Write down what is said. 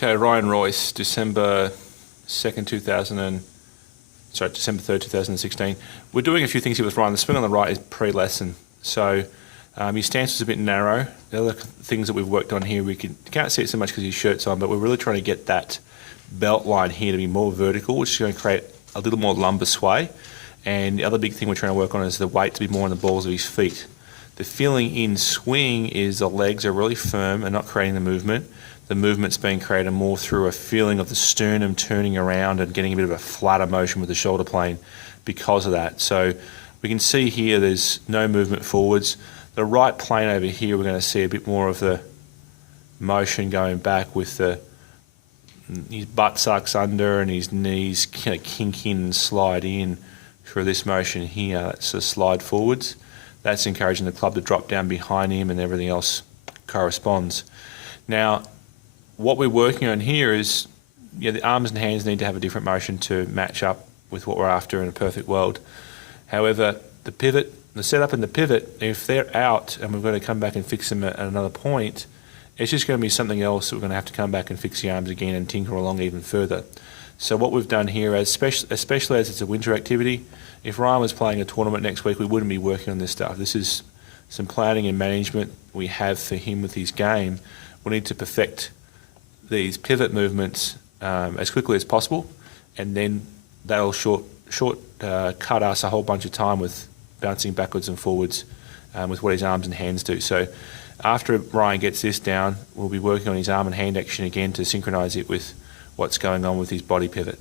Okay, Ryan Royse, December 3rd, 2016. We're doing a few things here with Ryan. The swing on the right is pre-lesson. So his stance was a bit narrow. The other things that we've worked on here, you can't see it so much because his shirt's on, but we're really trying to get that belt line here to be more vertical, which is going to create a little more lumbar sway. And the other big thing we're trying to work on is the weight to be more on the balls of his feet. The feeling in swing is the legs are really firm and not creating the movement. The movement's being created more through a feeling of the sternum turning around and getting a bit of a flatter motion with the shoulder plane because of that. So we can see here there's no movement forwards. The right plane over here, we're going to see a bit more of the motion going back with his butt sucks under and his knees kind of kink in and slide in through this motion here. That's a slide forwards. That's encouraging the club to drop down behind him and everything else corresponds. Now, what we're working on here is, the arms and hands need to have a different motion to match up with what we're after in a perfect world. However, the pivot, the setup and the pivot, if they're out and we're going to come back and fix them at another point, it's just going to be something else that we're going to have to come back and fix the arms again and tinker along even further. So what we've done here, especially as it's a winter activity, if Ryan was playing a tournament next week, we wouldn't be working on this stuff. This is some planning and management we have for him with his game. We need to perfect these pivot movements as quickly as possible, and then that'll cut us a whole bunch of time with bouncing backwards and forwards with what his arms and hands do. So after Ryan gets this down, we'll be working on his arm and hand action again to synchronise it with what's going on with his body pivot.